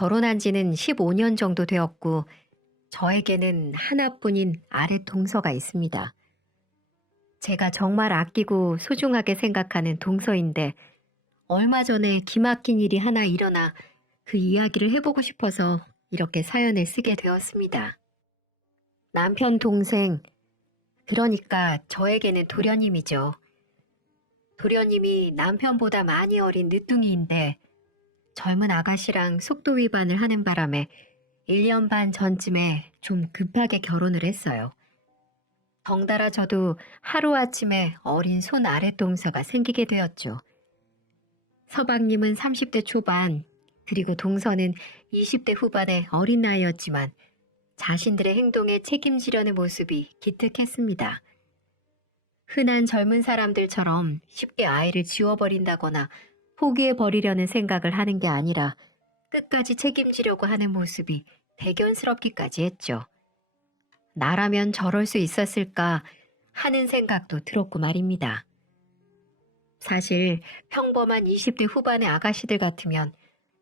결혼한 지는 15년 정도 되었고, 저에게는 하나뿐인 아래 동서가 있습니다. 제가 정말 아끼고 소중하게 생각하는 동서인데, 얼마 전에 기막힌 일이 하나 일어나 그 이야기를 해보고 싶어서 이렇게 사연을 쓰게 되었습니다. 남편 동생, 그러니까 저에게는 도련님이죠. 도련님이 남편보다 많이 어린 늦둥이인데 젊은 아가씨랑 속도 위반을 하는 바람에 1년 반 전쯤에 좀 급하게 결혼을 했어요. 덩달아 저도 하루아침에 어린 손 아랫동서가 생기게 되었죠. 서방님은 30대 초반, 그리고 동서는 20대 후반의 어린 나이였지만 자신들의 행동에 책임지려는 모습이 기특했습니다. 흔한 젊은 사람들처럼 쉽게 아이를 지워버린다거나 포기해버리려는 생각을 하는 게 아니라 끝까지 책임지려고 하는 모습이 대견스럽기까지 했죠. 나라면 저럴 수 있었을까 하는 생각도 들었고 말입니다. 사실 평범한 20대 후반의 아가씨들 같으면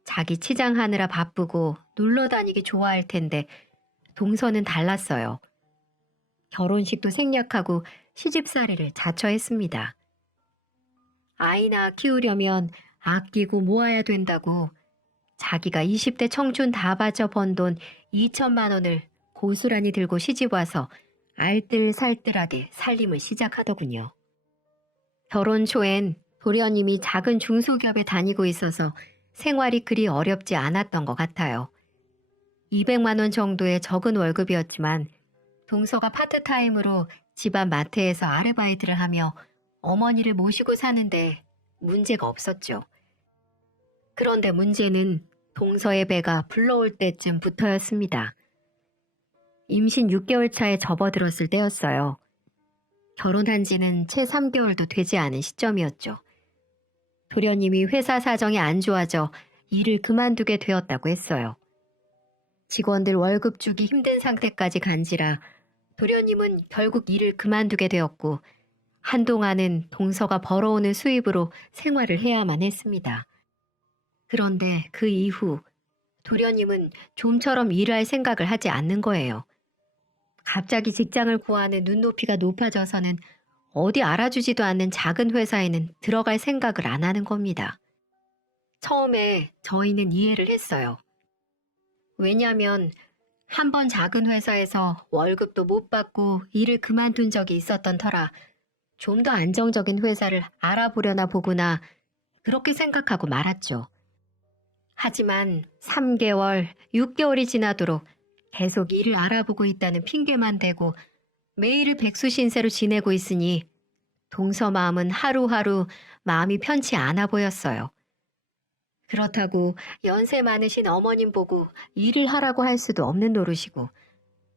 자기 치장하느라 바쁘고 놀러 다니기 좋아할 텐데 동서는 달랐어요. 결혼식도 생략하고 시집살이를 자처했습니다. 아이나 키우려면 아끼고 모아야 된다고 자기가 20대 청춘 다 바쳐 번 돈 2천만 원을 고스란히 들고 시집와서 알뜰살뜰하게 살림을 시작하더군요. 결혼 초엔 도련님이 작은 중소기업에 다니고 있어서 생활이 그리 어렵지 않았던 것 같아요. 200만 원 정도의 적은 월급이었지만 동서가 파트타임으로 집안 마트에서 아르바이트를 하며 어머니를 모시고 사는데 문제가 없었죠. 그런데 문제는 동서의 배가 불러올 때쯤부터였습니다. 임신 6개월 차에 접어들었을 때였어요. 결혼한 지는 채 3개월도 되지 않은 시점이었죠. 도련님이 회사 사정이 안 좋아져 일을 그만두게 되었다고 했어요. 직원들 월급 주기 힘든 상태까지 간지라 도련님은 결국 일을 그만두게 되었고 한동안은 동서가 벌어오는 수입으로 생활을 해야만 했습니다. 그런데 그 이후 도련님은 좀처럼 일할 생각을 하지 않는 거예요. 갑자기 직장을 구하는 눈높이가 높아져서는 어디 알아주지도 않는 작은 회사에는 들어갈 생각을 안 하는 겁니다. 처음에 저희는 이해를 했어요. 왜냐하면 한 번 작은 회사에서 월급도 못 받고 일을 그만둔 적이 있었던 터라 좀 더 안정적인 회사를 알아보려나 보구나 그렇게 생각하고 말았죠. 하지만 3개월, 6개월이 지나도록 계속 일을 알아보고 있다는 핑계만 대고 매일을 백수신세로 지내고 있으니 동서 마음은 하루하루 마음이 편치 않아 보였어요. 그렇다고 연세 많으신 어머님 보고 일을 하라고 할 수도 없는 노릇이고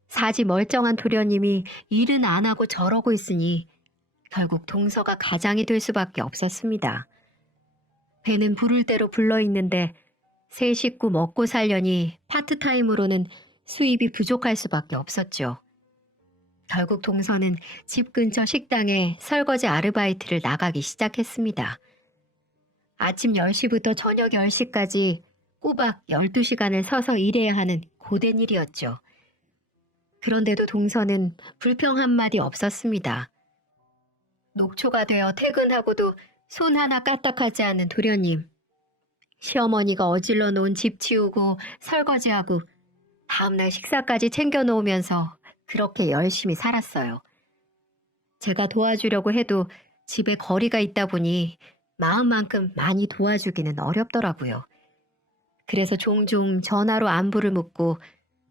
사지 멀쩡한 도련님이 일은 안 하고 저러고 있으니 결국 동서가 가장이 될 수밖에 없었습니다. 배는 부를 대로 불러있는데 세 식구 먹고 살려니 파트타임으로는 수입이 부족할 수밖에 없었죠. 결국 동서는 집 근처 식당에 설거지 아르바이트를 나가기 시작했습니다. 아침 10시부터 저녁 10시까지 꼬박 12시간을 서서 일해야 하는 고된 일이었죠. 그런데도 동서는 불평 한마디 없었습니다. 녹초가 되어 퇴근하고도 손 하나 까딱하지 않는 도련님. 시어머니가 어질러 놓은 집 치우고 설거지하고 다음날 식사까지 챙겨 놓으면서 그렇게 열심히 살았어요. 제가 도와주려고 해도 집에 거리가 있다 보니 마음만큼 많이 도와주기는 어렵더라고요. 그래서 종종 전화로 안부를 묻고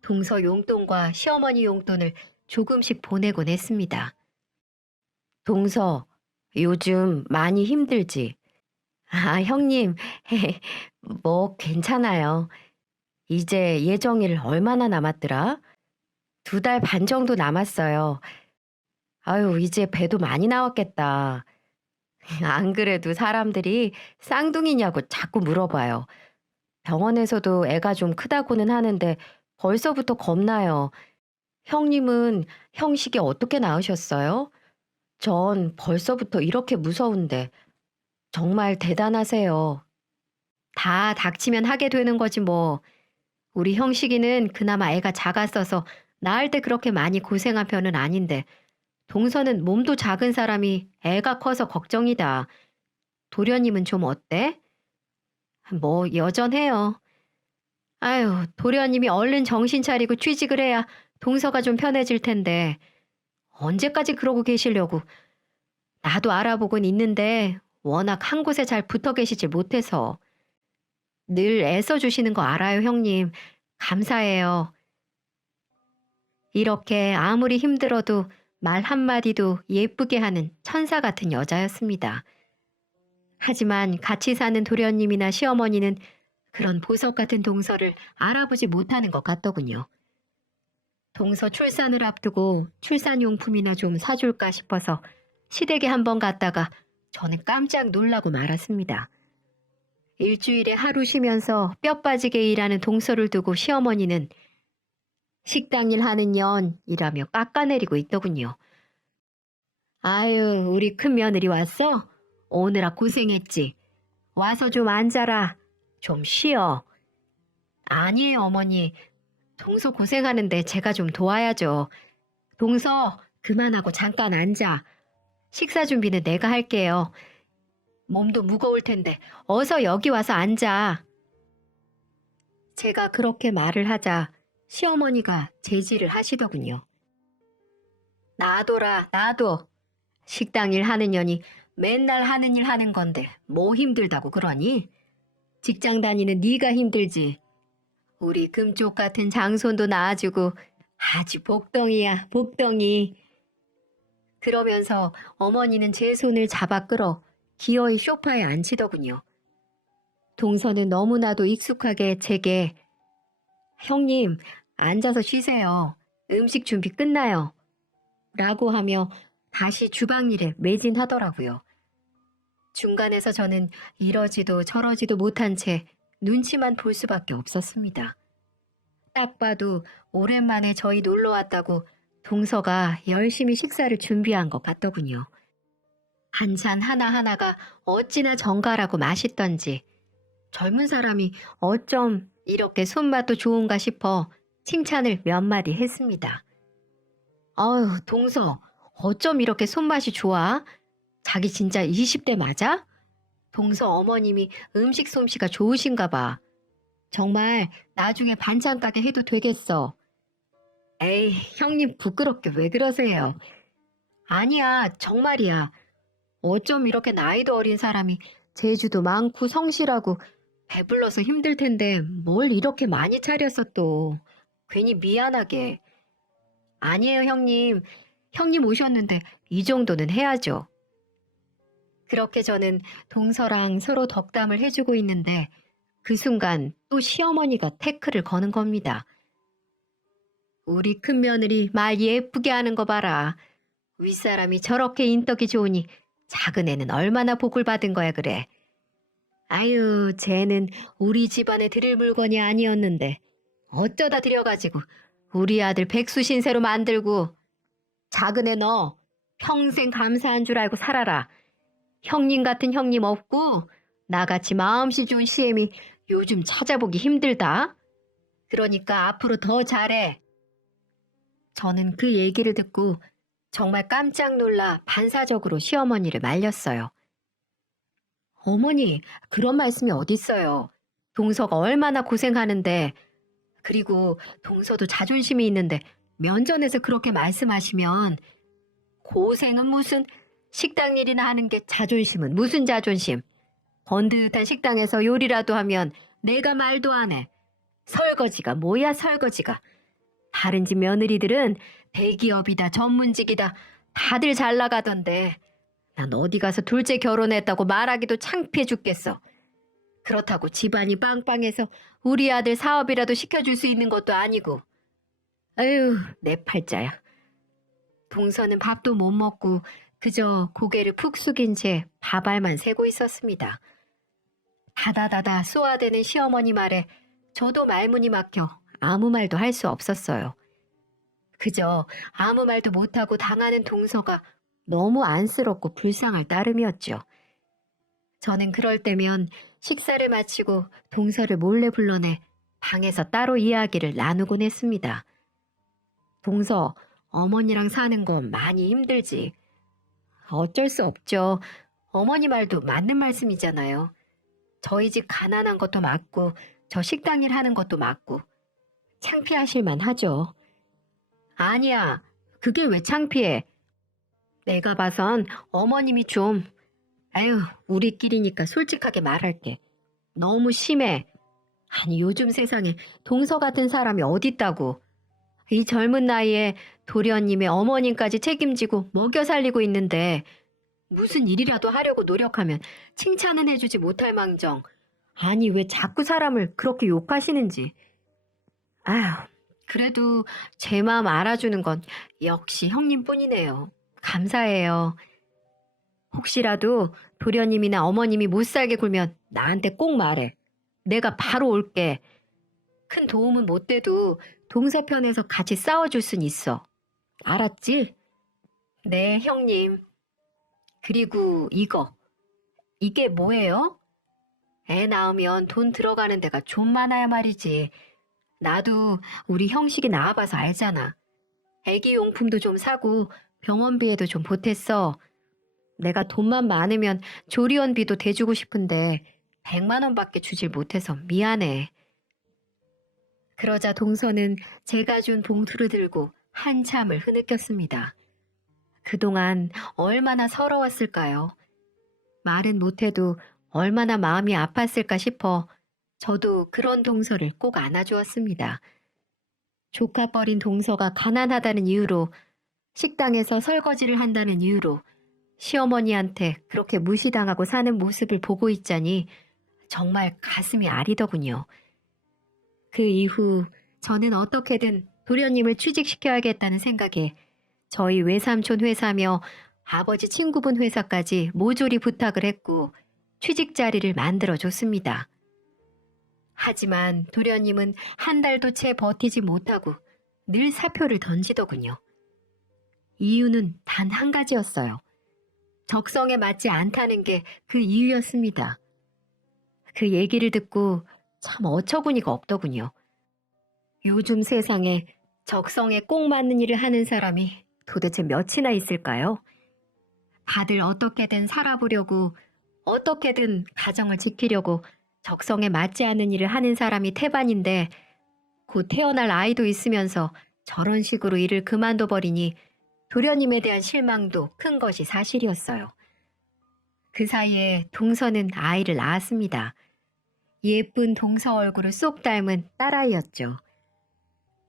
동서 용돈과 시어머니 용돈을 조금씩 보내곤 했습니다. 동서, 요즘 많이 힘들지? 아, 형님, 뭐 괜찮아요. 이제 예정일 얼마나 남았더라? 2달 반 정도 남았어요. 아유, 이제 배도 많이 나왔겠다. 안 그래도 사람들이 쌍둥이냐고 자꾸 물어봐요. 병원에서도 애가 좀 크다고는 하는데 벌써부터 겁나요. 형님은 형식이 어떻게 낳으셨어요? 전 벌써부터 이렇게 무서운데 정말 대단하세요. 다 닥치면 하게 되는 거지 뭐. 우리 형식이는 그나마 애가 작았어서 낳을 때 그렇게 많이 고생한 편은 아닌데 동서는 몸도 작은 사람이 애가 커서 걱정이다. 도련님은 좀 어때? 뭐 여전해요. 아유, 도련님이 얼른 정신 차리고 취직을 해야 동서가 좀 편해질 텐데 언제까지 그러고 계시려고. 나도 알아보곤 있는데 워낙 한 곳에 잘 붙어 계시질 못해서. 늘 애써주시는 거 알아요, 형님. 감사해요. 이렇게 아무리 힘들어도 말 한마디도 예쁘게 하는 천사 같은 여자였습니다. 하지만 같이 사는 도련님이나 시어머니는 그런 보석 같은 동서를 알아보지 못하는 것 같더군요. 동서 출산을 앞두고 출산용품이나 좀 사줄까 싶어서 시댁에 한번 갔다가 저는 깜짝 놀라고 말았습니다. 일주일에 하루 쉬면서 뼈 빠지게 일하는 동서를 두고 시어머니는 식당 일 하는 년이라며 깎아내리고 있더군요. 아유, 우리 큰 며느리 왔어? 오느라 고생했지. 와서 좀 앉아라. 좀 쉬어. 아니에요, 어머니. 동서 고생하는데 제가 좀 도와야죠. 동서, 그만하고 잠깐 앉아. 식사 준비는 내가 할게요. 몸도 무거울 텐데 어서 여기 와서 앉아. 제가 그렇게 말을 하자 시어머니가 제지를 하시더군요. 놔둬라, 놔둬. 식당 일 하는 년이 맨날 하는 일 하는 건데 뭐 힘들다고 그러니? 직장 다니는 네가 힘들지. 우리 금쪽 같은 장손도 낳아주고 아주 복덩이야, 복덩이. 그러면서 어머니는 제 손을 잡아 끌어 기어이 소파에 앉히더군요. 동서는 너무나도 익숙하게 제게 형님, 앉아서 쉬세요. 음식 준비 끝나요. 라고 하며 다시 주방 일에 매진하더라고요. 중간에서 저는 이러지도 저러지도 못한 채 눈치만 볼 수밖에 없었습니다. 딱 봐도 오랜만에 저희 놀러 왔다고 동서가 열심히 식사를 준비한 것 같더군요. 반찬 하나하나가 어찌나 정갈하고 맛있던지 젊은 사람이 어쩜 이렇게 손맛도 좋은가 싶어 칭찬을 몇 마디 했습니다. 아유, 동서, 어쩜 이렇게 손맛이 좋아? 자기 진짜 20대 맞아? 동서 어머님이 음식 솜씨가 좋으신가 봐. 정말 나중에 반찬 가게 해도 되겠어. 에이, 형님 부끄럽게 왜 그러세요? 아니야, 정말이야. 어쩜 이렇게 나이도 어린 사람이 재주도 많고 성실하고 배불러서 힘들 텐데 뭘 이렇게 많이 차렸어 또. 괜히 미안하게. 아니에요, 형님. 형님 오셨는데 이 정도는 해야죠. 그렇게 저는 동서랑 서로 덕담을 해주고 있는데 그 순간 또 시어머니가 태클을 거는 겁니다. 우리 큰며느리 말 예쁘게 하는 거 봐라. 윗사람이 저렇게 인덕이 좋으니 작은 애는 얼마나 복을 받은 거야 그래. 아유, 쟤는 우리 집안에 들일 물건이 아니었는데 어쩌다 들여가지고 우리 아들 백수신세로 만들고. 작은 애 너 평생 감사한 줄 알고 살아라. 형님 같은 형님 없고 나같이 마음씨 좋은 시엠이 요즘 찾아보기 힘들다. 그러니까 앞으로 더 잘해. 저는 그 얘기를 듣고 정말 깜짝 놀라 반사적으로 시어머니를 말렸어요. 어머니, 그런 말씀이 어딨어요. 동서가 얼마나 고생하는데. 그리고 동서도 자존심이 있는데 면전에서 그렇게 말씀하시면 고생은 무슨, 식당 일이나 하는 게 자존심은 무슨 자존심. 번듯한 식당에서 요리라도 하면 내가 말도 안 해. 설거지가 뭐야 설거지가. 다른 집 며느리들은 대기업이다 전문직이다 다들 잘 나가던데 난 어디 가서 둘째 결혼했다고 말하기도 창피해 죽겠어. 그렇다고 집안이 빵빵해서 우리 아들 사업이라도 시켜줄 수 있는 것도 아니고. 아유, 내 팔자야. 동서는 밥도 못 먹고 그저 고개를 푹 숙인 채 밥알만 세고 있었습니다. 다다다다 쏘아대는 시어머니 말에 저도 말문이 막혀 아무 말도 할 수 없었어요. 그저 아무 말도 못하고 당하는 동서가 너무 안쓰럽고 불쌍할 따름이었죠. 저는 그럴 때면 식사를 마치고 동서를 몰래 불러내 방에서 따로 이야기를 나누곤 했습니다. 동서, 어머니랑 사는 건 많이 힘들지. 어쩔 수 없죠. 어머니 말도 맞는 말씀이잖아요. 저희 집 가난한 것도 맞고 저 식당 일 하는 것도 맞고 창피하실 만하죠. 아니야. 그게 왜 창피해? 내가 봐선 어머님이 좀 아유 우리끼리니까 솔직하게 말할게. 너무 심해. 아니 요즘 세상에 동서 같은 사람이 어딨다고. 이 젊은 나이에 도련님의 어머님까지 책임지고 먹여 살리고 있는데 무슨 일이라도 하려고 노력하면 칭찬은 해주지 못할 망정. 아니 왜 자꾸 사람을 그렇게 욕하시는지. 아휴 그래도 제 마음 알아주는 건 역시 형님뿐이네요. 감사해요. 혹시라도 도련님이나 어머님이 못 살게 굴면 나한테 꼭 말해. 내가 바로 올게. 큰 도움은 못 돼도 동서편에서 같이 싸워줄 순 있어. 알았지? 네, 형님. 그리고 이거. 이게 뭐예요? 애 낳으면 돈 들어가는 데가 좀 많아야 말이지. 나도 우리 형식이 낳아봐서 알잖아. 애기 용품도 좀 사고 병원비에도 좀 보탰어. 내가 돈만 많으면 조리원비도 대주고 싶은데 100만 원밖에 주질 못해서 미안해. 그러자 동서는 제가 준 봉투를 들고 한참을 흐느꼈습니다. 그동안 얼마나 서러웠을까요? 말은 못해도 얼마나 마음이 아팠을까 싶어 저도 그런 동서를 꼭 안아주었습니다. 조카뻘인 동서가 가난하다는 이유로 식당에서 설거지를 한다는 이유로 시어머니한테 그렇게 무시당하고 사는 모습을 보고 있자니 정말 가슴이 아리더군요. 그 이후 저는 어떻게든 도련님을 취직시켜야겠다는 생각에 저희 외삼촌 회사며 아버지 친구분 회사까지 모조리 부탁을 했고 취직 자리를 만들어줬습니다. 하지만 도련님은 한 달도 채 버티지 못하고 늘 사표를 던지더군요. 이유는 단 한 가지였어요. 적성에 맞지 않다는 게 그 이유였습니다. 그 얘기를 듣고 참 어처구니가 없더군요. 요즘 세상에 적성에 꼭 맞는 일을 하는 사람이 도대체 몇이나 있을까요? 다들 어떻게든 살아보려고 어떻게든 가정을 지키려고 적성에 맞지 않는 일을 하는 사람이 태반인데 곧 태어날 아이도 있으면서 저런 식으로 일을 그만둬 버리니 도련님에 대한 실망도 큰 것이 사실이었어요. 그 사이에 동서는 아이를 낳았습니다. 예쁜 동서 얼굴을 쏙 닮은 딸아이였죠.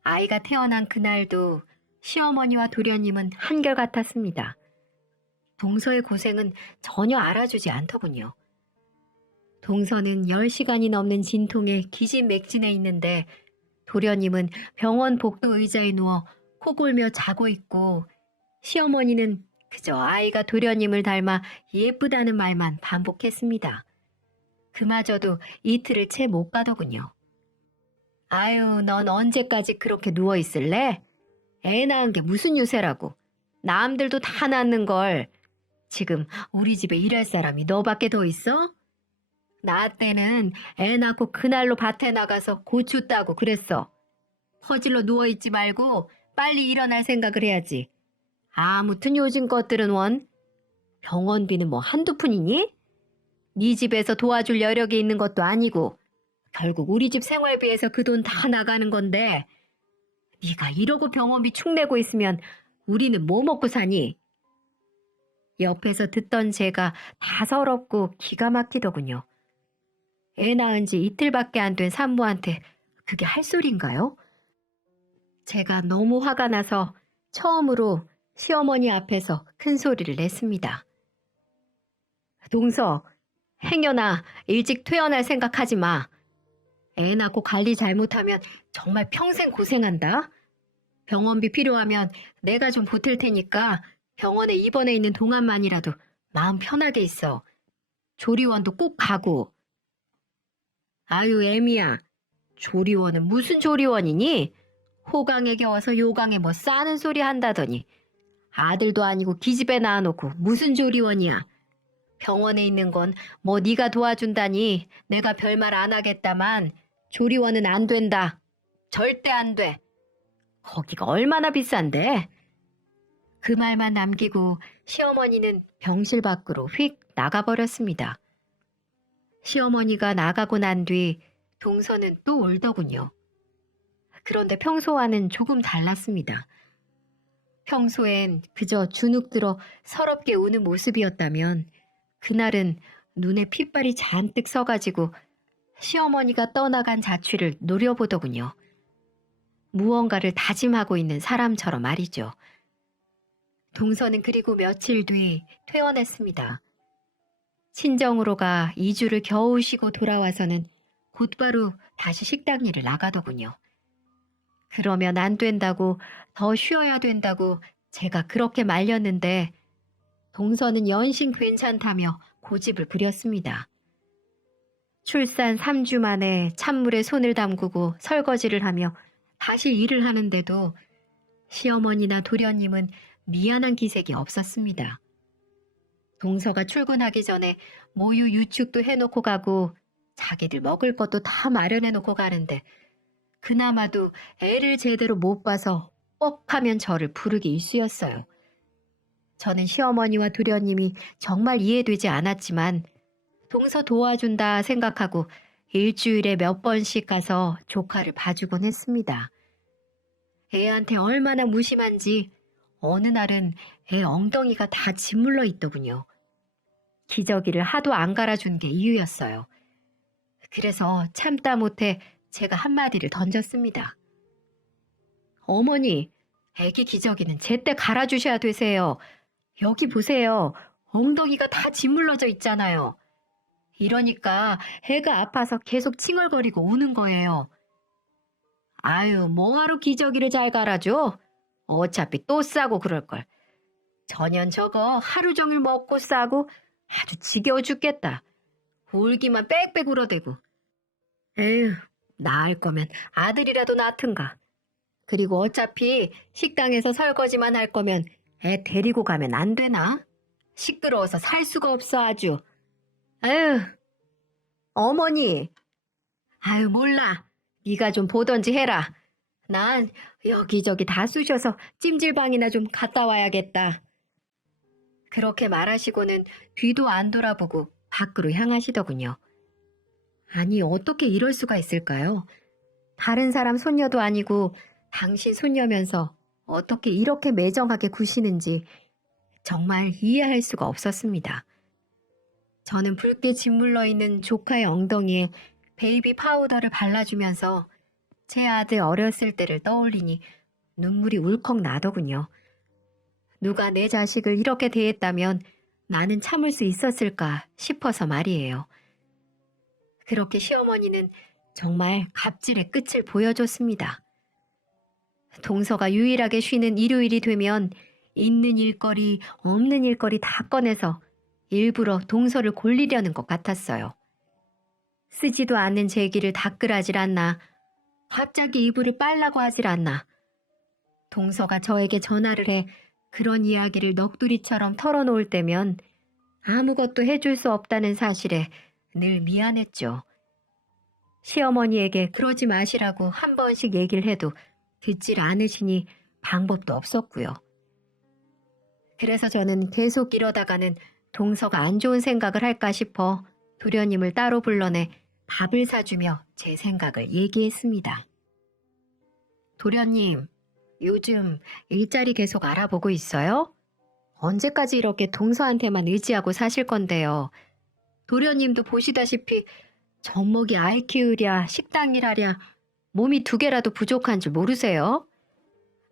아이가 태어난 그날도 시어머니와 도련님은 한결같았습니다. 동서의 고생은 전혀 알아주지 않더군요. 동서는 10시간이 넘는 진통에 기진맥진해 있는데 도련님은 병원 복도 의자에 누워 코골며 자고 있고 시어머니는 그저 아이가 도련님을 닮아 예쁘다는 말만 반복했습니다. 그마저도 이틀을 채 못 가더군요. 아유, 넌 언제까지 그렇게 누워 있을래? 애 낳은 게 무슨 유세라고. 남들도 다 낳는 걸. 지금 우리 집에 일할 사람이 너밖에 더 있어? 나 때는 애 낳고 그날로 밭에 나가서 고추 따고 그랬어. 퍼질러 누워있지 말고 빨리 일어날 생각을 해야지. 아무튼 요즘 것들은 원. 병원비는 뭐 한두 푼이니? 네 집에서 도와줄 여력이 있는 것도 아니고 결국 우리 집 생활비에서 그 돈 다 나가는 건데 네가 이러고 병원비 축 내고 있으면 우리는 뭐 먹고 사니? 옆에서 듣던 제가 다 서럽고 기가 막히더군요. 애 낳은 지 이틀밖에 안 된 산모한테 그게 할 소리인가요? 제가 너무 화가 나서 처음으로 시어머니 앞에서 큰 소리를 냈습니다. 동서, 행여나 일찍 퇴원할 생각하지 마. 애 낳고 관리 잘못하면 정말 평생 고생한다. 병원비 필요하면 내가 좀 보탤 테니까 병원에 입원해 있는 동안만이라도 마음 편하게 있어. 조리원도 꼭 가고. 아유 애미야. 조리원은 무슨 조리원이니? 호강에 겨워서 요강에 뭐 싸는 소리 한다더니 아들도 아니고 기집애 낳아놓고 무슨 조리원이야. 병원에 있는 건 뭐 네가 도와준다니 내가 별말 안 하겠다만 조리원은 안 된다. 절대 안 돼. 거기가 얼마나 비싼데? 그 말만 남기고 시어머니는 병실 밖으로 휙 나가버렸습니다. 시어머니가 나가고 난 뒤 동서는 또 울더군요. 그런데 평소와는 조금 달랐습니다. 평소엔 그저 주눅 들어 서럽게 우는 모습이었다면 그날은 눈에 핏발이 잔뜩 서가지고 시어머니가 떠나간 자취를 노려보더군요. 무언가를 다짐하고 있는 사람처럼 말이죠. 동서는 그리고 며칠 뒤 퇴원했습니다. 친정으로 가 2주를 겨우 쉬고 돌아와서는 곧바로 다시 식당 일을 나가더군요. 그러면 안 된다고, 더 쉬어야 된다고 제가 그렇게 말렸는데 동서는 연신 괜찮다며 고집을 부렸습니다. 출산 3주 만에 찬물에 손을 담그고 설거지를 하며 다시 일을 하는데도 시어머니나 도련님은 미안한 기색이 없었습니다. 동서가 출근하기 전에 모유 유축도 해놓고 가고 자기들 먹을 것도 다 마련해놓고 가는데 그나마도 애를 제대로 못 봐서 뻑하면 저를 부르기 일쑤였어요. 저는 시어머니와 도련님이 정말 이해되지 않았지만 동서 도와준다 생각하고 일주일에 몇 번씩 가서 조카를 봐주곤 했습니다. 애한테 얼마나 무심한지 어느 날은 애 엉덩이가 다 짓물러 있더군요. 기저귀를 하도 안 갈아준 게 이유였어요. 그래서 참다 못해 제가 한마디를 던졌습니다. 어머니, 애기 기저귀는 제때 갈아주셔야 되세요. 여기 보세요. 엉덩이가 다 짓물러져 있잖아요. 이러니까 애가 아파서 계속 칭얼거리고 우는 거예요. 아유, 뭐하러 기저귀를 잘 갈아줘? 어차피 또 싸고 그럴걸. 전현 저거 하루 종일 먹고 싸고 아주 지겨워 죽겠다. 울기만 빽빽 울어대고. 에휴, 낳을 거면 아들이라도 낳든가. 그리고 어차피 식당에서 설거지만 할 거면 애 데리고 가면 안 되나? 시끄러워서 살 수가 없어 아주. 아유, 어머니. 아유, 몰라. 네가 좀 보던지 해라. 난 여기저기 다 쑤셔서 찜질방이나 좀 갔다 와야겠다. 그렇게 말하시고는 뒤도 안 돌아보고 밖으로 향하시더군요. 아니, 어떻게 이럴 수가 있을까요? 다른 사람 손녀도 아니고 당신 손녀면서 어떻게 이렇게 매정하게 구시는지 정말 이해할 수가 없었습니다. 저는 붉게 짓물러 있는 조카의 엉덩이에 베이비 파우더를 발라주면서 제 아들 어렸을 때를 떠올리니 눈물이 울컥 나더군요. 누가 내 자식을 이렇게 대했다면 나는 참을 수 있었을까 싶어서 말이에요. 그렇게 시어머니는 정말 갑질의 끝을 보여줬습니다. 동서가 유일하게 쉬는 일요일이 되면 있는 일거리, 없는 일거리 다 꺼내서 일부러 동서를 골리려는 것 같았어요. 쓰지도 않는 제기를 닦으라질 않나, 갑자기 이불을 빨라고 하질 않나. 동서가 저에게 전화를 해 그런 이야기를 넋두리처럼 털어놓을 때면 아무것도 해줄 수 없다는 사실에 늘 미안했죠. 시어머니에게 그러지 마시라고 한 번씩 얘기를 해도 듣질 않으시니 방법도 없었고요. 그래서 저는 계속 이러다가는 동서가 안 좋은 생각을 할까 싶어 도련님을 따로 불러내 밥을 사주며 제 생각을 얘기했습니다. 도련님, 요즘 일자리 계속 알아보고 있어요? 언제까지 이렇게 동서한테만 의지하고 사실 건데요. 도련님도 보시다시피 젖먹이 아이 키우랴 식당 일하랴 몸이 2개라도 부족한 줄 모르세요?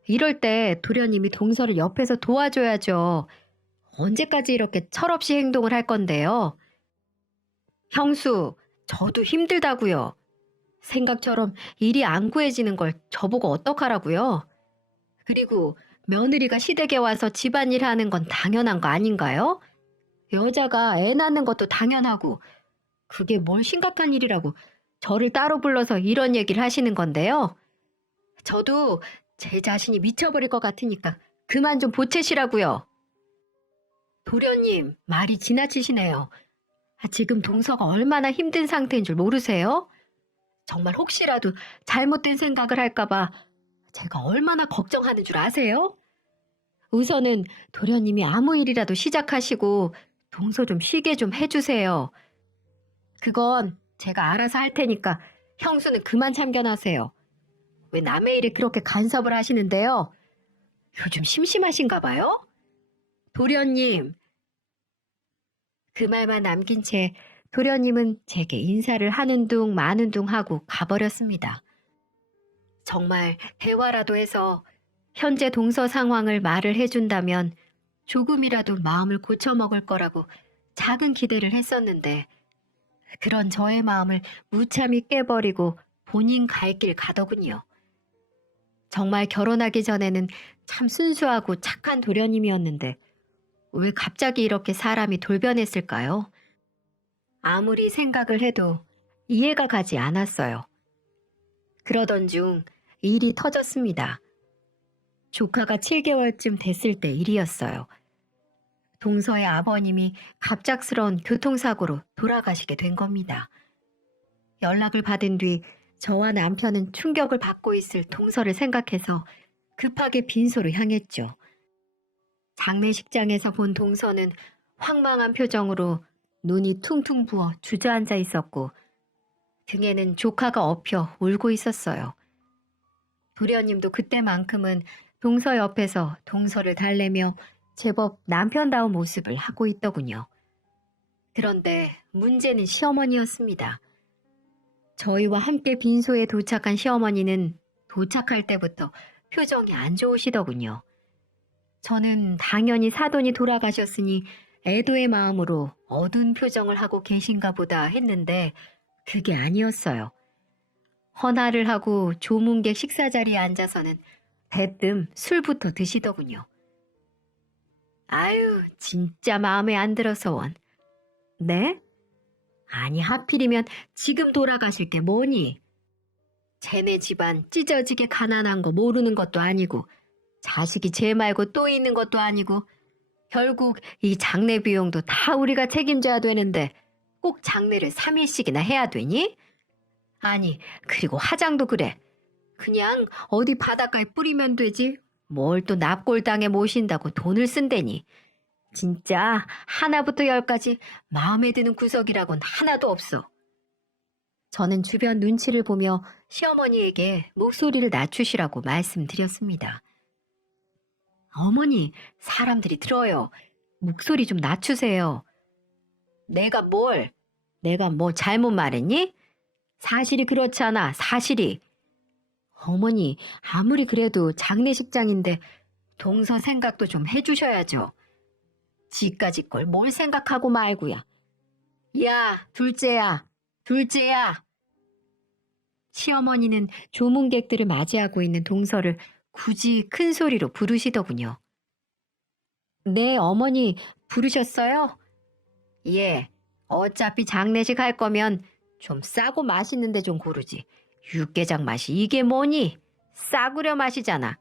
이럴 때 도련님이 동서를 옆에서 도와줘야죠. 언제까지 이렇게 철없이 행동을 할 건데요. 형수, 저도 힘들다고요. 생각처럼 일이 안 구해지는 걸 저보고 어떡하라고요? 그리고 며느리가 시댁에 와서 집안일 하는 건 당연한 거 아닌가요? 여자가 애 낳는 것도 당연하고 그게 뭘 심각한 일이라고 저를 따로 불러서 이런 얘기를 하시는 건데요. 저도 제 자신이 미쳐버릴 것 같으니까 그만 좀 보채시라고요. 도련님, 말이 지나치시네요. 지금 동서가 얼마나 힘든 상태인 줄 모르세요? 정말 혹시라도 잘못된 생각을 할까봐 제가 얼마나 걱정하는 줄 아세요? 우선은 도련님이 아무 일이라도 시작하시고 동서 좀 쉬게 좀 해주세요. 그건 제가 알아서 할 테니까 형수는 그만 참견하세요. 왜 남의 일에 그렇게 간섭을 하시는데요? 요즘 심심하신가 봐요? 도련님, 그 말만 남긴 채 도련님은 제게 인사를 하는 둥 마는 둥 하고 가버렸습니다. 정말 대화라도 해서 현재 동서 상황을 말을 해준다면 조금이라도 마음을 고쳐먹을 거라고 작은 기대를 했었는데 그런 저의 마음을 무참히 깨버리고 본인 갈 길 가더군요. 정말 결혼하기 전에는 참 순수하고 착한 도련님이었는데 왜 갑자기 이렇게 사람이 돌변했을까요? 아무리 생각을 해도 이해가 가지 않았어요. 그러던 중 일이 터졌습니다. 조카가 7개월쯤 됐을 때 일이었어요. 동서의 아버님이 갑작스러운 교통사고로 돌아가시게 된 겁니다. 연락을 받은 뒤 저와 남편은 충격을 받고 있을 동서를 생각해서 급하게 빈소로 향했죠. 장례식장에서 본 동서는 황망한 표정으로 눈이 퉁퉁 부어 주저앉아 있었고 등에는 조카가 엎여 울고 있었어요. 도련님도 그때만큼은 동서 옆에서 동서를 달래며 제법 남편다운 모습을 하고 있더군요. 그런데 문제는 시어머니였습니다. 저희와 함께 빈소에 도착한 시어머니는 도착할 때부터 표정이 안 좋으시더군요. 저는 당연히 사돈이 돌아가셨으니 애도의 마음으로 어두운 표정을 하고 계신가 보다 했는데 그게 아니었어요. 헌화를 하고 조문객 식사 자리에 앉아서는 대뜸 술부터 드시더군요. 아유, 진짜 마음에 안 들어서 원. 네? 아니, 하필이면 지금 돌아가실 게 뭐니? 쟤네 집안 찢어지게 가난한 거 모르는 것도 아니고 자식이 쟤 말고 또 있는 것도 아니고 결국 이 장례 비용도 다 우리가 책임져야 되는데 꼭 장례를 3일씩이나 해야 되니? 아니, 그리고 화장도 그래. 그냥 어디 바닷가에 뿌리면 되지. 뭘 또 납골당에 모신다고 돈을 쓴대니. 진짜 하나부터 열까지 마음에 드는 구석이라곤 하나도 없어. 저는 주변 눈치를 보며 시어머니에게 목소리를 낮추시라고 말씀드렸습니다. 어머니, 사람들이 들어요. 목소리 좀 낮추세요. 내가 뭘? 내가 뭐 잘못 말했니? 사실이 그렇잖아, 사실이. 어머니, 아무리 그래도 장례식장인데 동서 생각도 좀 해주셔야죠. 지까지 걸 뭘 생각하고 말고야. 야, 둘째야, 둘째야. 시어머니는 조문객들을 맞이하고 있는 동서를 굳이 큰 소리로 부르시더군요. 네, 어머니, 부르셨어요? 예, 어차피 장례식 할 거면 좀 싸고 맛있는데 좀 고르지. 육개장 맛이 이게 뭐니? 싸구려 맛이잖아.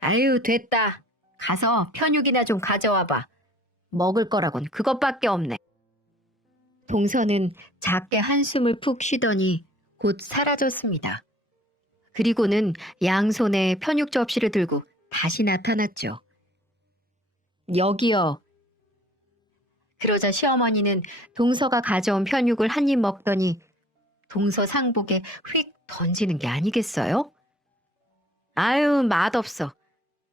아유, 됐다. 가서 편육이나 좀 가져와봐. 먹을 거라곤 그것밖에 없네. 동서는 작게 한숨을 푹 쉬더니 곧 사라졌습니다. 그리고는 양손에 편육 접시를 들고 다시 나타났죠. 여기요. 그러자 시어머니는 동서가 가져온 편육을 한 입 먹더니 동서 상복에 휙 던지는 게 아니겠어요? 아유, 맛없어.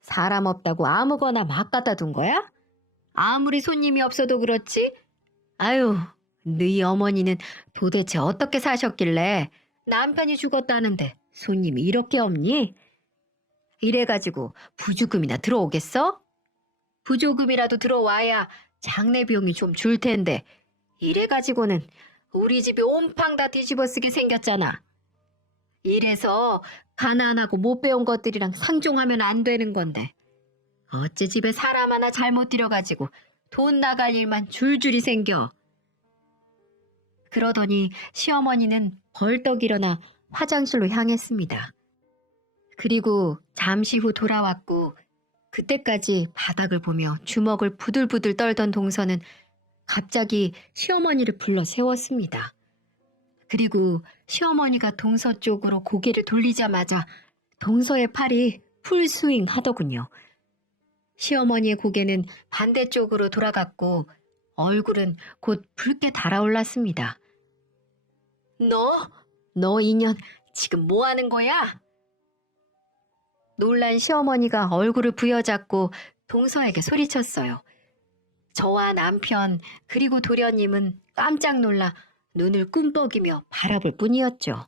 사람 없다고 아무거나 막 갖다 둔 거야? 아무리 손님이 없어도 그렇지. 아유, 너희 어머니는 도대체 어떻게 사셨길래 남편이 죽었다는데 손님이 이렇게 없니? 이래가지고 부조금이나 들어오겠어? 부조금이라도 들어와야 장례 비용이 좀 줄 텐데 이래가지고는 우리 집이 온팡 다 뒤집어 쓰게 생겼잖아. 이래서 가난하고 못 배운 것들이랑 상종하면 안 되는 건데 어째 집에 사람 하나 잘못 들여가지고 돈 나갈 일만 줄줄이 생겨. 그러더니 시어머니는 벌떡 일어나 화장실로 향했습니다. 그리고 잠시 후 돌아왔고 그때까지 바닥을 보며 주먹을 부들부들 떨던 동서는 갑자기 시어머니를 불러 세웠습니다. 그리고 시어머니가 동서 쪽으로 고개를 돌리자마자 동서의 팔이 풀스윙 하더군요. 시어머니의 고개는 반대쪽으로 돌아갔고 얼굴은 곧 붉게 달아올랐습니다. 너 인연 지금 뭐 하는 거야? 놀란 시어머니가 얼굴을 부여잡고 동서에게 소리쳤어요. 저와 남편 그리고 도련님은 깜짝 놀라 눈을 꿈뻑이며 바라볼 뿐이었죠.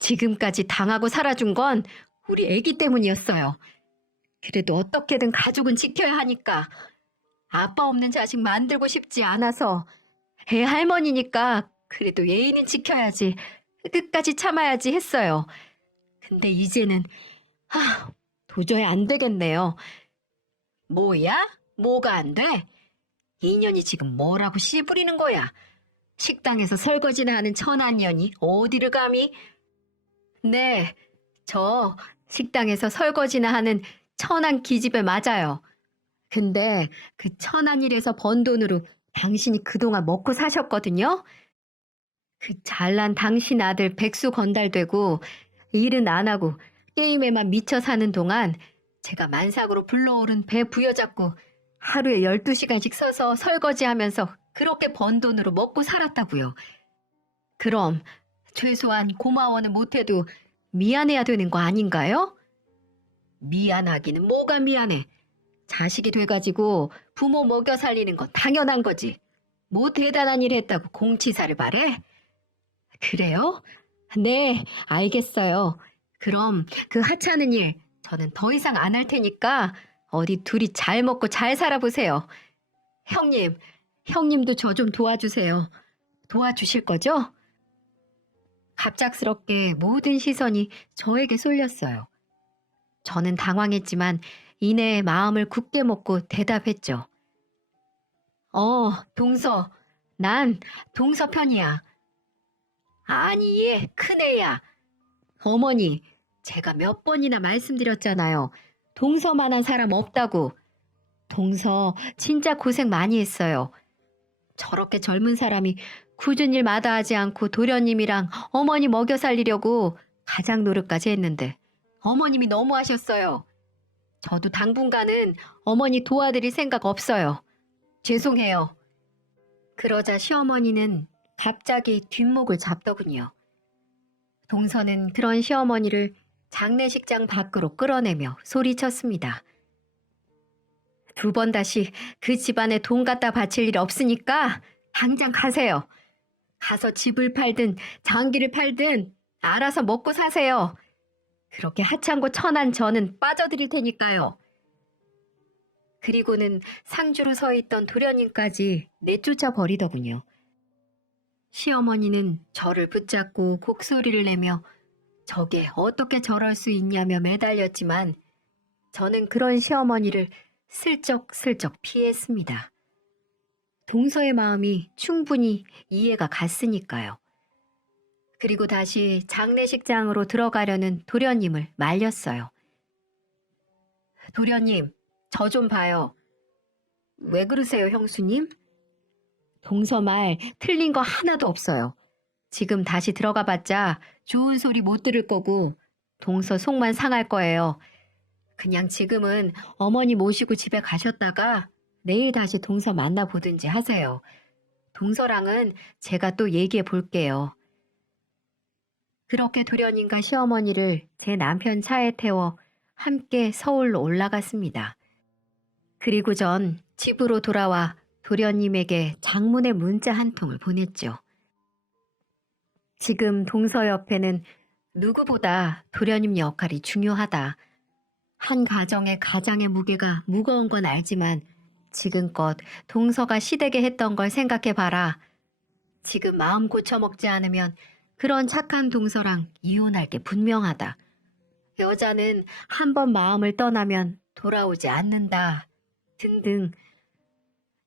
지금까지 당하고 살아준 건 우리 애기 때문이었어요. 그래도 어떻게든 가족은 지켜야 하니까 아빠 없는 자식 만들고 싶지 않아서 애 할머니니까 그래도 예의는 지켜야지 끝까지 참아야지 했어요. 근데 이제는 도저히 안 되겠네요. 뭐야? 뭐가 안 돼? 인연이 지금 뭐라고 씨부리는 거야? 식당에서 설거지나 하는 천한년이 어디를 감히? 네, 저 식당에서 설거지나 하는 천한 기집애 맞아요. 근데 그 천한 일에서 번 돈으로 당신이 그동안 먹고 사셨거든요? 그 잘난 당신 아들 백수 건달되고 일은 안 하고 게임에만 미쳐 사는 동안 제가 만삭으로 불러오른 배 부여잡고 하루에 12시간씩 서서 설거지하면서 그렇게 번 돈으로 먹고 살았다고요. 그럼 최소한 고마워는 못해도 미안해야 되는 거 아닌가요? 미안하기는 뭐가 미안해. 자식이 돼가지고 부모 먹여 살리는 건 당연한 거지. 뭐 대단한 일 했다고 공치사를 바래? 그래요? 네, 알겠어요. 그럼 그 하찮은 일 저는 더 이상 안 할 테니까 어디 둘이 잘 먹고 잘 살아보세요. 형님도 저 좀 도와주세요. 도와주실 거죠? 갑작스럽게 모든 시선이 저에게 쏠렸어요. 저는 당황했지만 이내 마음을 굳게 먹고 대답했죠. 동서. 난 동서 편이야. 아니, 얘 큰애야. 어머니, 제가 몇 번이나 말씀드렸잖아요. 동서만한 사람 없다고. 동서 진짜 고생 많이 했어요. 저렇게 젊은 사람이 굳은 일 마다하지 않고 도련님이랑 어머니 먹여 살리려고 가장 노력까지 했는데 어머님이 너무하셨어요. 저도 당분간은 어머니 도와드릴 생각 없어요. 죄송해요. 그러자 시어머니는 갑자기 뒷목을 잡더군요. 동서는 그런 시어머니를 장례식장 밖으로 끌어내며 소리쳤습니다. 두 번 다시 그 집안에 돈 갖다 바칠 일 없으니까 당장 가세요. 가서 집을 팔든 장기를 팔든 알아서 먹고 사세요. 그렇게 하찮고 천한 저는 빠져드릴 테니까요. 그리고는 상주로 서 있던 도련님까지 내쫓아 버리더군요. 시어머니는 저를 붙잡고 곡소리를 내며 저게 어떻게 저럴 수 있냐며 매달렸지만 저는 그런 시어머니를 슬쩍슬쩍 피했습니다. 동서의 마음이 충분히 이해가 갔으니까요. 그리고 다시 장례식장으로 들어가려는 도련님을 말렸어요. 도련님, 저 좀 봐요. 왜 그러세요, 형수님? 동서 말 틀린 거 하나도 없어요. 지금 다시 들어가 봤자 좋은 소리 못 들을 거고 동서 속만 상할 거예요. 그냥 지금은 어머니 모시고 집에 가셨다가 내일 다시 동서 만나보든지 하세요. 동서랑은 제가 또 얘기해 볼게요. 그렇게 도련님과 시어머니를 제 남편 차에 태워 함께 서울로 올라갔습니다. 그리고 전 집으로 돌아와 도련님에게 장문의 문자 한 통을 보냈죠. 지금 동서 옆에는 누구보다 도련님 역할이 중요하다. 한 가정의 가장의 무게가 무거운 건 알지만 지금껏 동서가 시댁에 했던 걸 생각해봐라. 지금 마음 고쳐먹지 않으면 그런 착한 동서랑 이혼할 게 분명하다. 여자는 한 번 마음을 떠나면 돌아오지 않는다. 등등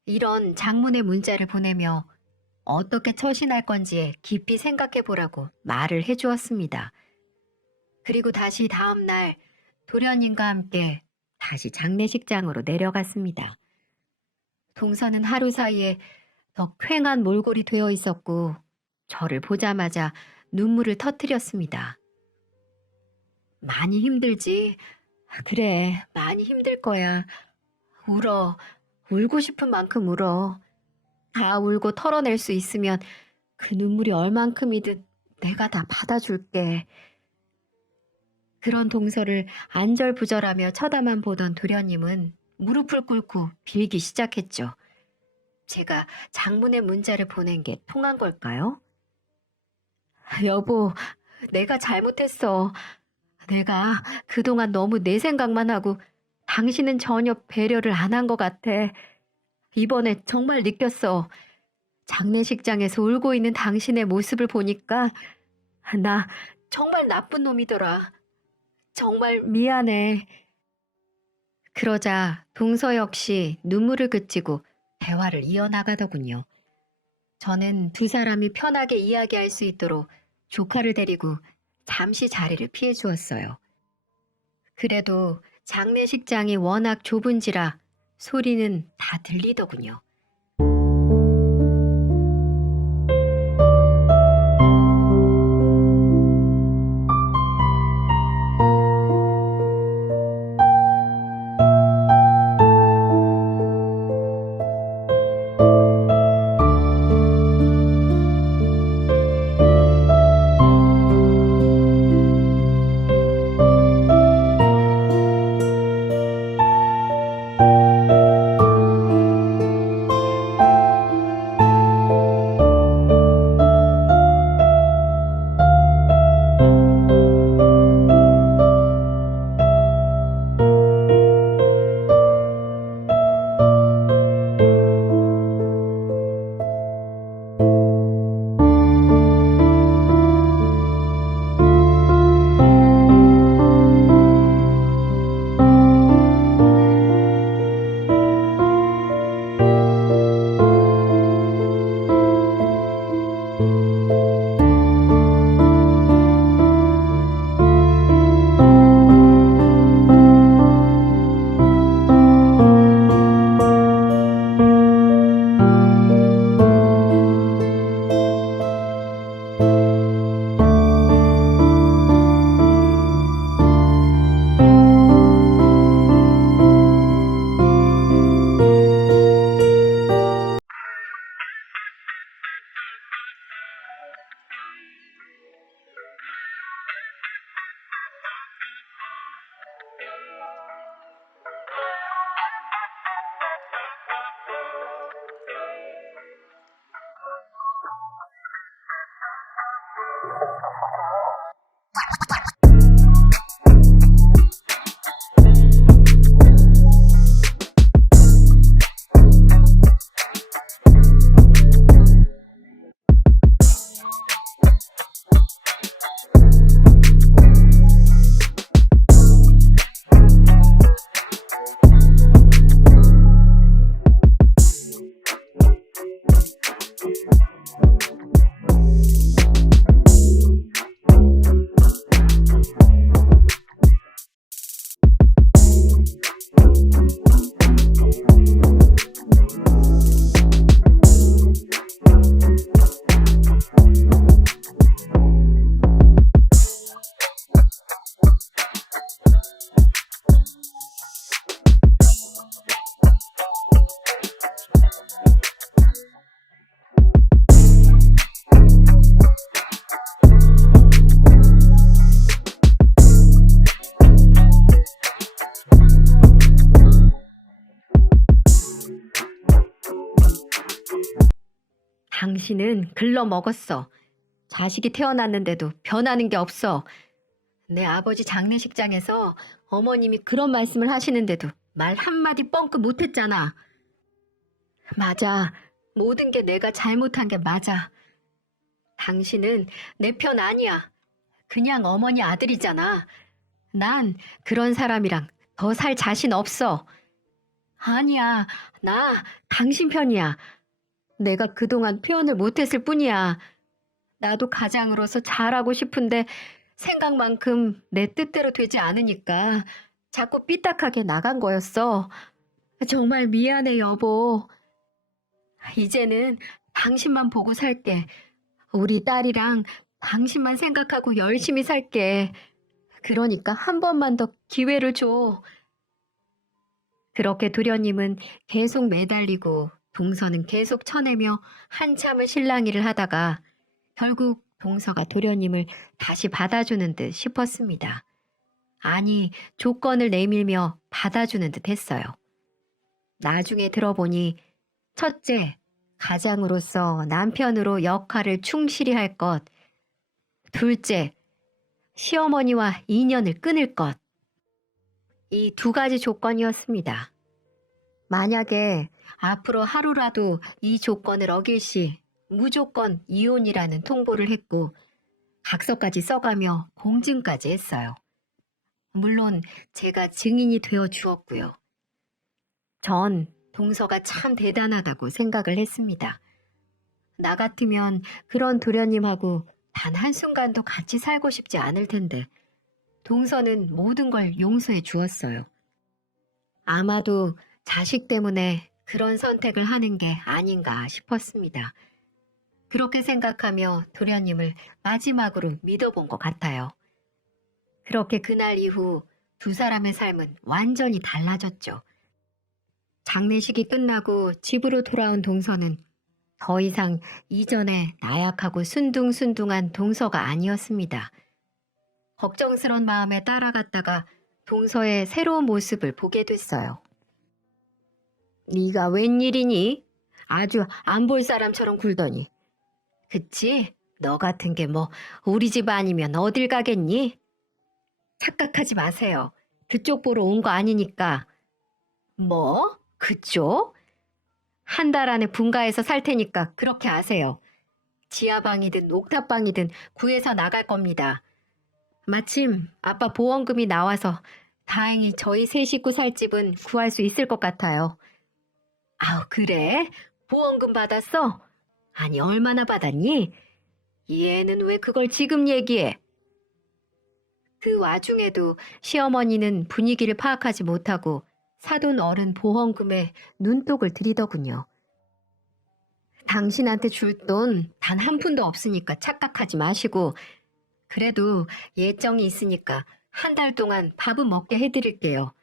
이런 장문의 문자를 보내며 어떻게 처신할 건지 깊이 생각해 보라고 말을 해주었습니다. 그리고 다시 다음 날 도련님과 함께 다시 장례식장으로 내려갔습니다. 동서는 하루 사이에 더 퀭한 몰골이 되어 있었고 저를 보자마자 눈물을 터뜨렸습니다. 많이 힘들지. 그래, 많이 힘들 거야. 울어. 울고 싶은 만큼 울어. 다 울고 털어낼 수 있으면 그 눈물이 얼만큼이든 내가 다 받아줄게. 그런 동서를 안절부절하며 쳐다만 보던 도련님은 무릎을 꿇고 빌기 시작했죠. 제가 장문의 문자를 보낸 게 통한 걸까요? 여보, 내가 잘못했어. 내가 그동안 너무 내 생각만 하고 당신은 전혀 배려를 안 한 것 같아. 이번에 정말 느꼈어. 장례식장에서 울고 있는 당신의 모습을 보니까 나 정말 나쁜 놈이더라. 정말 미안해. 그러자 동서 역시 눈물을 그치고 대화를 이어나가더군요. 저는 두 사람이 편하게 이야기할 수 있도록 조카를 데리고 잠시 자리를 피해 주었어요. 그래도 장례식장이 워낙 좁은지라 소리는 다 들리더군요. 당신은 글러먹었어. 자식이 태어났는데도 변하는 게 없어. 내 아버지 장례식장에서 어머님이 그런 말씀을 하시는데도 말 한마디 뻥끗 못했잖아. 맞아. 모든 게 내가 잘못한 게 맞아. 당신은 내 편 아니야. 그냥 어머니 아들이잖아. 난 그런 사람이랑 더 살 자신 없어. 아니야. 나 당신 편이야. 내가 그동안 표현을 못했을 뿐이야. 나도 가장으로서 잘하고 싶은데 생각만큼 내 뜻대로 되지 않으니까 자꾸 삐딱하게 나간 거였어. 정말 미안해, 여보. 이제는 당신만 보고 살게. 우리 딸이랑 당신만 생각하고 열심히 살게. 그러니까 한 번만 더 기회를 줘. 그렇게 도련님은 계속 매달리고 동서는 계속 쳐내며 한참을 실랑이를 하다가 결국 동서가 도련님을 다시 받아주는 듯 싶었습니다. 아니, 조건을 내밀며 받아주는 듯 했어요. 나중에 들어보니 첫째, 가장으로서 남편으로 역할을 충실히 할 것. 둘째, 시어머니와 인연을 끊을 것. 이 두 가지 조건이었습니다. 만약에 앞으로 하루라도 이 조건을 어길 시 무조건 이혼이라는 통보를 했고 각서까지 써가며 공증까지 했어요. 물론 제가 증인이 되어 주었고요. 전 동서가 참 대단하다고 생각을 했습니다. 나 같으면 그런 도련님하고 단 한순간도 같이 살고 싶지 않을 텐데 동서는 모든 걸 용서해 주었어요. 아마도 자식 때문에 그런 선택을 하는 게 아닌가 싶었습니다. 그렇게 생각하며 도련님을 마지막으로 믿어본 것 같아요. 그렇게 그날 이후 두 사람의 삶은 완전히 달라졌죠. 장례식이 끝나고 집으로 돌아온 동서는 더 이상 이전에 나약하고 순둥순둥한 동서가 아니었습니다. 걱정스런 마음에 따라갔다가 동서의 새로운 모습을 보게 됐어요. 네가 웬일이니? 아주 안 볼 사람처럼 굴더니. 그치? 너 같은 게 뭐 우리 집 아니면 어딜 가겠니? 착각하지 마세요. 그쪽 보러 온 거 아니니까. 뭐? 그쪽? 한 달 안에 분가해서 살 테니까 그렇게 아세요. 지하방이든 옥탑방이든 구해서 나갈 겁니다. 마침 아빠 보험금이 나와서 다행히 저희 세 식구 살 집은 구할 수 있을 것 같아요. 아우, 그래? 보험금 받았어? 아니, 얼마나 받았니? 얘는 왜 그걸 지금 얘기해? 그 와중에도 시어머니는 분위기를 파악하지 못하고 사돈 어른 보험금에 눈독을 들이더군요. 당신한테 줄 돈 단 한 푼도 없으니까 착각하지 마시고 그래도 예정이 있으니까 한 달 동안 밥은 먹게 해드릴게요.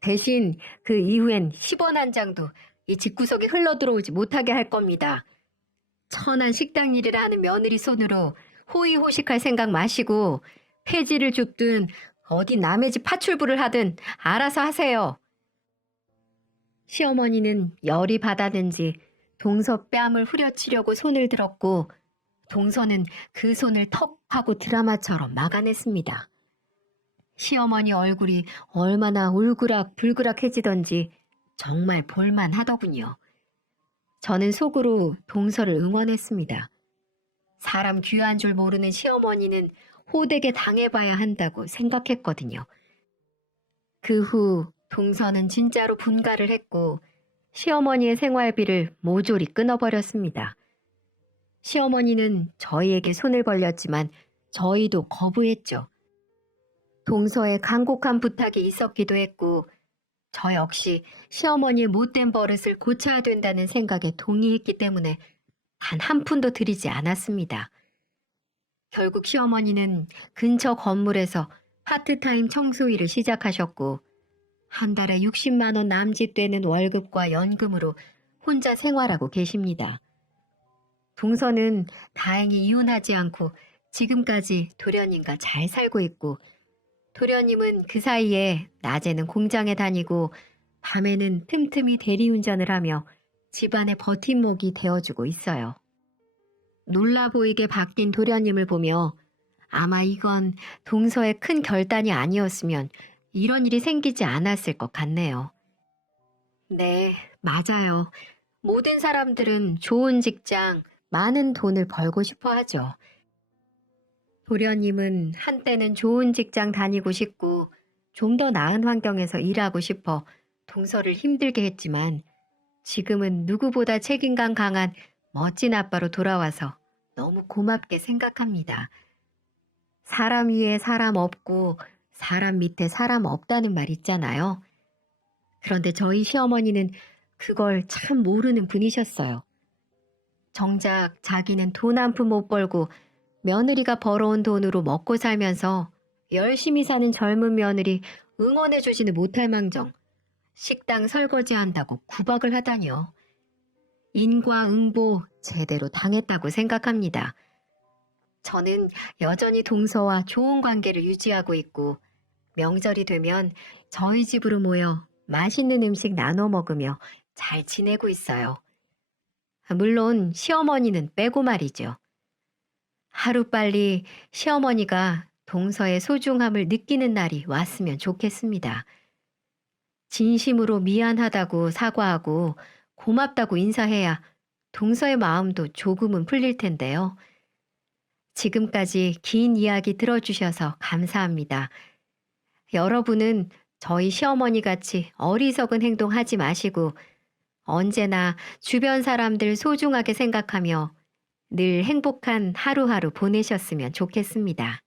대신 그 이후엔 10원 한 장도 이 집구석에 흘러들어오지 못하게 할 겁니다. 천한 식당 일을 하는 며느리 손으로 호의호식할 생각 마시고 폐지를 줍든 어디 남의 집 파출부를 하든 알아서 하세요. 시어머니는 열이 받았는지 동서 뺨을 후려치려고 손을 들었고 동서는 그 손을 턱 하고 드라마처럼 막아냈습니다. 시어머니 얼굴이 얼마나 울그락불그락해지던지 정말 볼만하더군요. 저는 속으로 동서를 응원했습니다. 사람 귀한 줄 모르는 시어머니는 호되게 당해봐야 한다고 생각했거든요. 그 후 동서는 진짜로 분가를 했고 시어머니의 생활비를 모조리 끊어버렸습니다. 시어머니는 저희에게 손을 벌렸지만 저희도 거부했죠. 동서의 간곡한 부탁이 있었기도 했고 저 역시 시어머니의 못된 버릇을 고쳐야 된다는 생각에 동의했기 때문에 단 한 푼도 들이지 않았습니다. 결국 시어머니는 근처 건물에서 파트타임 청소 일을 시작하셨고 한 달에 60만 원 남짓되는 월급과 연금으로 혼자 생활하고 계십니다. 동서는 다행히 이혼하지 않고 지금까지 도련님과 잘 살고 있고 도련님은 그 사이에 낮에는 공장에 다니고 밤에는 틈틈이 대리운전을 하며 집안의 버팀목이 되어주고 있어요. 놀라 보이게 바뀐 도련님을 보며 아마 이건 동서의 큰 결단이 아니었으면 이런 일이 생기지 않았을 것 같네요. 네, 맞아요. 모든 사람들은 좋은 직장, 많은 돈을 벌고 싶어 하죠. 도련님은 한때는 좋은 직장 다니고 싶고 좀 더 나은 환경에서 일하고 싶어 동서를 힘들게 했지만 지금은 누구보다 책임감 강한 멋진 아빠로 돌아와서 너무 고맙게 생각합니다. 사람 위에 사람 없고 사람 밑에 사람 없다는 말 있잖아요. 그런데 저희 시어머니는 그걸 참 모르는 분이셨어요. 정작 자기는 돈 한 푼 못 벌고 며느리가 벌어온 돈으로 먹고 살면서 열심히 사는 젊은 며느리 응원해주지는 못할 망정 식당 설거지한다고 구박을 하다니요. 인과응보 제대로 당했다고 생각합니다. 저는 여전히 동서와 좋은 관계를 유지하고 있고 명절이 되면 저희 집으로 모여 맛있는 음식 나눠 먹으며 잘 지내고 있어요. 물론 시어머니는 빼고 말이죠. 하루빨리 시어머니가 동서의 소중함을 느끼는 날이 왔으면 좋겠습니다. 진심으로 미안하다고 사과하고 고맙다고 인사해야 동서의 마음도 조금은 풀릴 텐데요. 지금까지 긴 이야기 들어주셔서 감사합니다. 여러분은 저희 시어머니 같이 어리석은 행동하지 마시고 언제나 주변 사람들 소중하게 생각하며 늘 행복한 하루하루 보내셨으면 좋겠습니다.